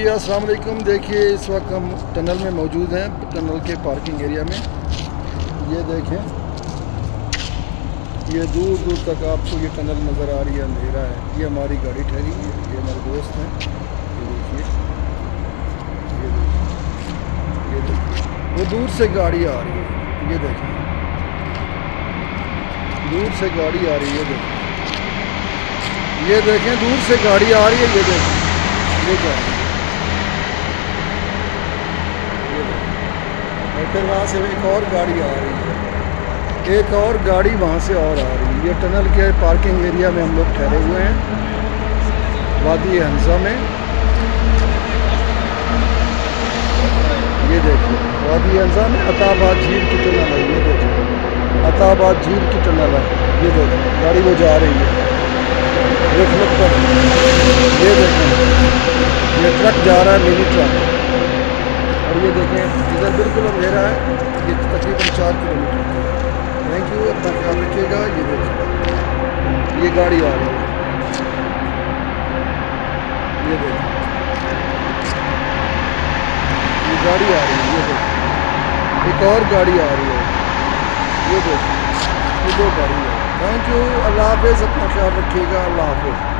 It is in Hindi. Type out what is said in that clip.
जी अस्सलाम वालेकुम। देखिए इस वक्त हम टनल में मौजूद हैं, टनल के पार्किंग एरिया में। ये देखें, ये दूर दूर तक आपको ये टनल नज़र आ रही है, अंधेरा है। ये हमारी गाड़ी ठहरी है, ये हमारे दोस्त हैं। ये देखिए, ये देखिए, वो दूर से गाड़ी आ रही है। ये देखें, दूर से गाड़ी आ रही है। ये देखें, दूर से गाड़ी आ रही है। ये देखें, ये क्या है, और फिर वहाँ से एक और गाड़ी आ रही है, एक और गाड़ी वहाँ से और आ रही है। ये टनल के पार्किंग एरिया में हम लोग ठहरे हुए हैं, वादी हंसा में। ये देखिए, वादी हंसा में अताबाद झील की टनल है। ये देखिए, अताबाद झील की टनल है। ये देखिए, गाड़ी वो जा रही है, रिफ्लेक्ट पर। ये देखें, ये ट्रक जा रहा है, मिनी ट्रक। और ये देखें, इधर बिल्कुल अंधेरा है। ये तकरीबन 4 किलोमीटर है। थैंक यू, अपना ख्याल रखिएगा। ये देखिए, ये गाड़ी आ रही है। ये देखिए, ये गाड़ी आ रही है। ये देखिए, एक और गाड़ी आ रही है। ये देखिए, ये 2 गाड़ी है। थैंक यू, अल्लाह हाफ़िज़, अपना ख्याल रखिएगा। अल्लाह हाफ़िज़।